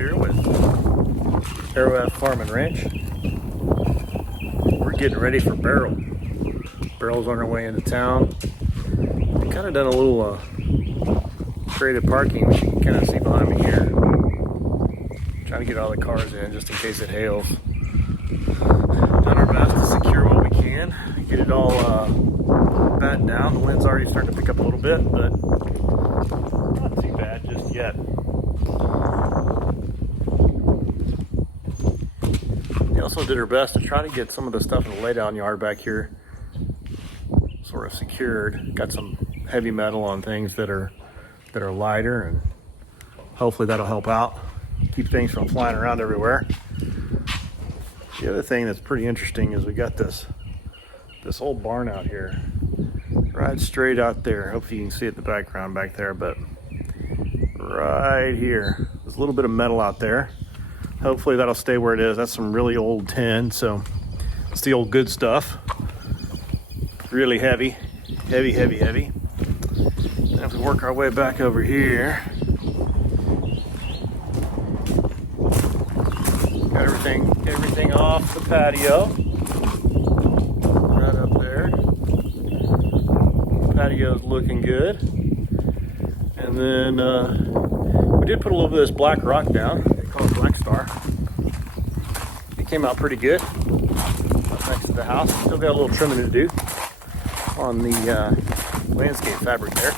here with Arrowhead Farm and Ranch. We're getting ready for Beryl. Beryl's on our way into town. We kind of done a little creative parking, which you can kind of see behind me here. Trying to get all the cars in just in case it hails. Done our best to secure what we can, get it all battened down. The wind's already starting to pick up a little bit, but not too bad just yet. We also did our best to try to get some of the stuff in the laydown yard back here sort of secured. Got some heavy metal on things that are lighter, and hopefully that'll help out, keep things from flying around everywhere. The other thing that's pretty interesting is we got this old barn out here, right straight out there. Hopefully you can see it in the background back there, but right here, there's a little bit of metal out there. Hopefully that'll stay where it is. That's some really old tin, so it's the old good stuff. Really heavy. And if we work our way back over here, got everything off the patio. Right up there. Patio's looking good. And then we did put a little bit of this black rock down. They call it Black Star. It came out pretty good. Up next to the house. Still got a little trimming to do on the landscape fabric there.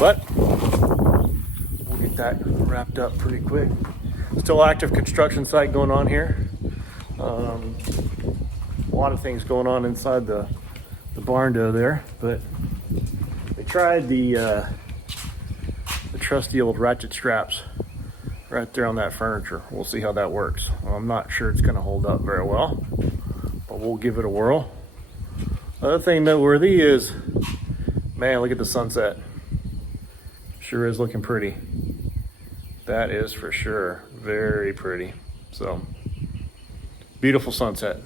But we'll get that wrapped up pretty quick. Still active construction site going on here. A lot of things going on inside the barn door there, but they tried the trusty old ratchet straps right there on that furniture. We'll see how that works. I'm not sure it's going to hold up very well, but we'll give it a whirl. Other thing noteworthy is, man, look at the sunset. Sure is looking pretty. That is for sure very pretty. So beautiful sunset.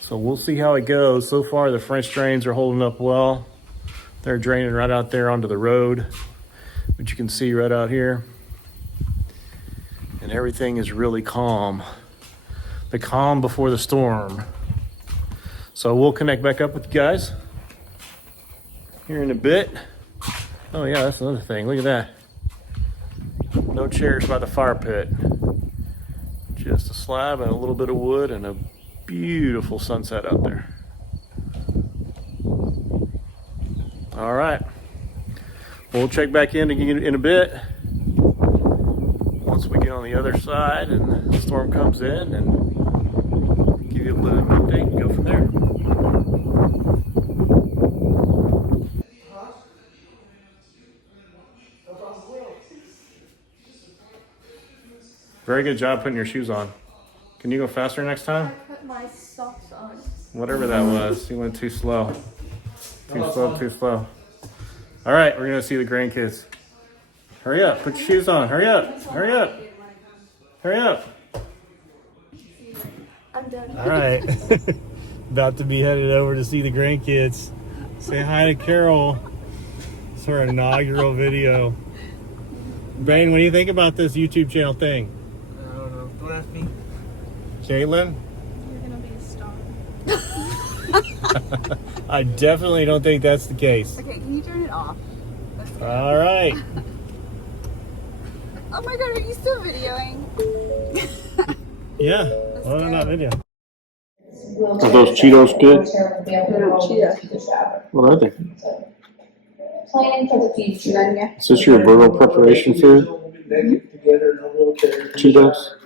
So we'll see how it goes. So far the French drains are holding up well. They're draining right out there onto the road, which you can see right out here. And everything is really calm. The calm before the storm. So we'll connect back up with you guys here in a bit. Oh yeah, that's another thing. Look at that. No chairs by the fire pit. Just a slab and a little bit of wood and a beautiful sunset out there. All right. We'll check back in again in a bit. Once we get on the other side and the storm comes in, and give you a little update and go from there. Very good job putting your shoes on. Can you go faster next time? I put my socks on. Whatever that was, you went too slow. Too slow. All right, we're gonna see the grandkids. Hurry up, put your shoes on. Hurry up. I'm done. All right. About to be headed over to see the grandkids. Say hi to Carol. It's her inaugural video. Bane, what do you think about this YouTube channel thing? I don't know. Don't ask me. Caitlin? You're gonna be a star. I definitely don't think that's the case. Okay, can you turn it off? All right. Oh my god, are you still videoing? Yeah. Well, I'm not video. Are those Cheetos good? What are they? Planning for the future. Is this your Beryl preparation food? Cheetos?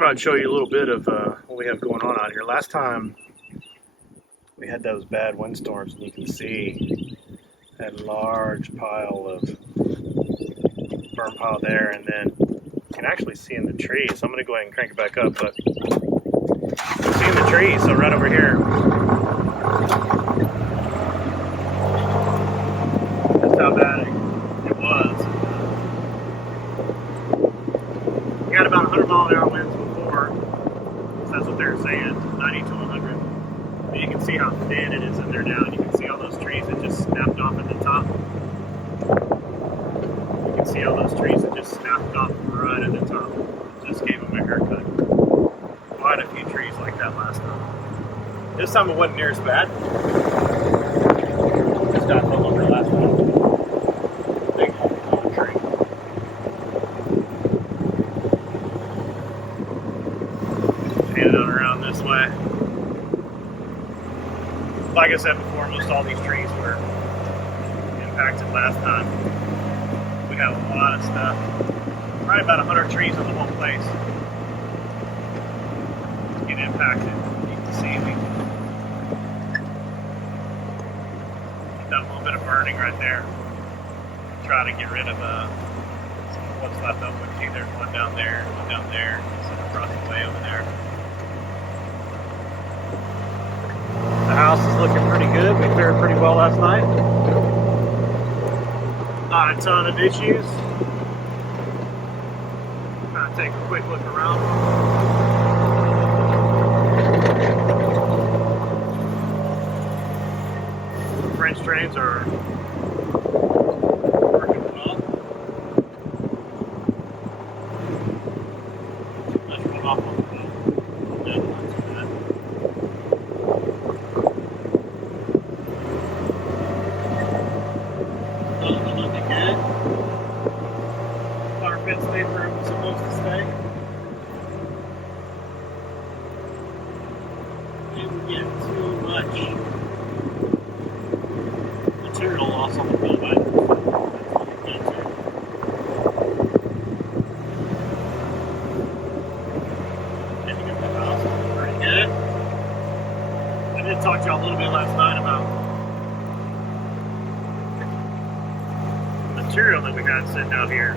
Thought I'd show you a little bit of what we have going on out here. Last time we had those bad windstorms, and you can see that large pile of burn pile there, and then you can actually see in the trees. So I'm going to go ahead and crank it back up, but you can see in the trees, so right over here. That's how bad it was. We had about 100-mile-an-hour winds before, so that's what they were saying, 90 to 100. But you can see how thin it is in there now, and you can see all those trees that just snapped off at the top. You can see all those trees that just snapped off right at the top. Just gave them a haircut. Quite a few trees like that last time. This time it wasn't near as bad. This guy fell over last one. Big old tree. Headed on around this way. Like I said before, most all these trees were impacted last time. We have a lot of stuff. Probably about 100 trees in the whole place get impacted. You can see me. Done a little bit of burning right there. Try to get rid of what's left of it. See, there's one down there, some across the way over there. The house is looking pretty good. We fared pretty well last night. Not a ton of issues. Kind of take a quick look around. French drains are working well. Let's put off on the boat. Not too bad. Looking good. Our pit stayed where it was supposed to stay. Didn't get too much material loss on the bill, but that's looking good too. Ending up the house is pretty good. I did talk to y'all a little bit last night about material that we had sitting out here.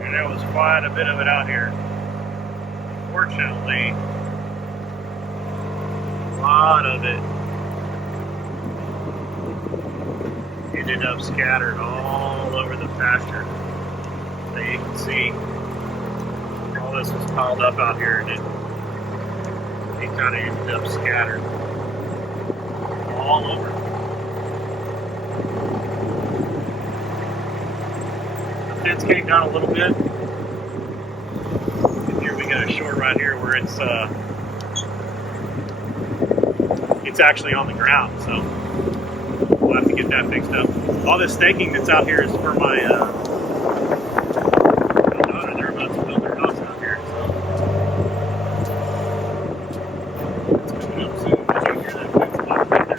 And there was quite a bit of it out here. Fortunately, a lot of it ended up scattered all over the pasture. So you can see all this was piled up out here, and it kind of ended up scattered all over. The fence came down a little bit. And here we got a short right here where it's actually on the ground, so we'll have to get that fixed up. All this staking that's out here is for my daughter. They're about to build their house out here, so it's coming up soon. Did you hear that fence box right there?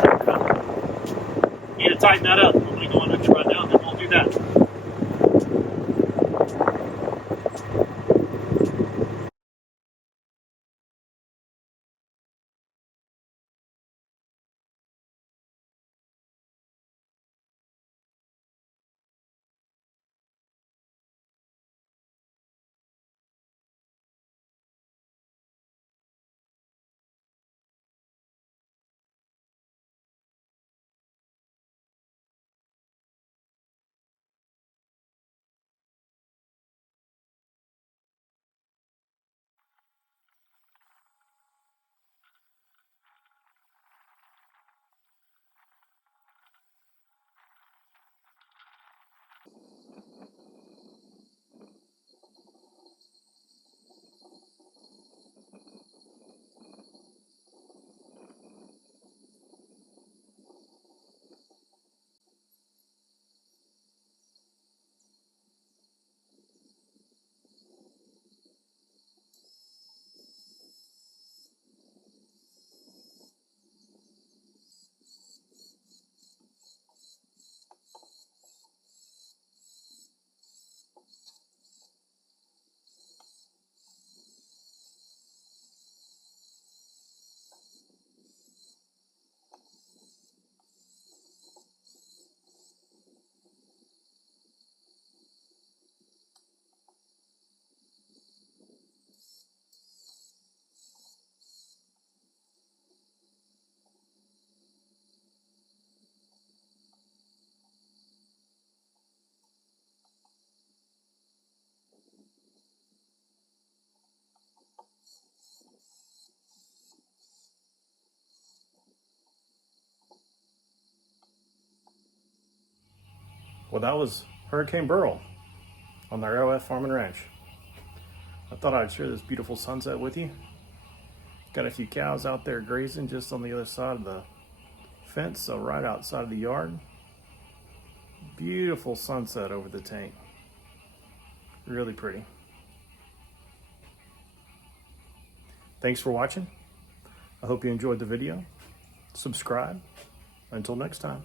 Need to tighten that up. I'm going to go on and try it down, then we'll do that. Well, that was Hurricane Beryl on the Arrowhead Farm and Ranch. I thought I'd share this beautiful sunset with you. Got a few cows out there grazing just on the other side of the fence, so right outside of the yard. Beautiful sunset over the tank. Really pretty. Thanks for watching. I hope you enjoyed the video. Subscribe. Until next time.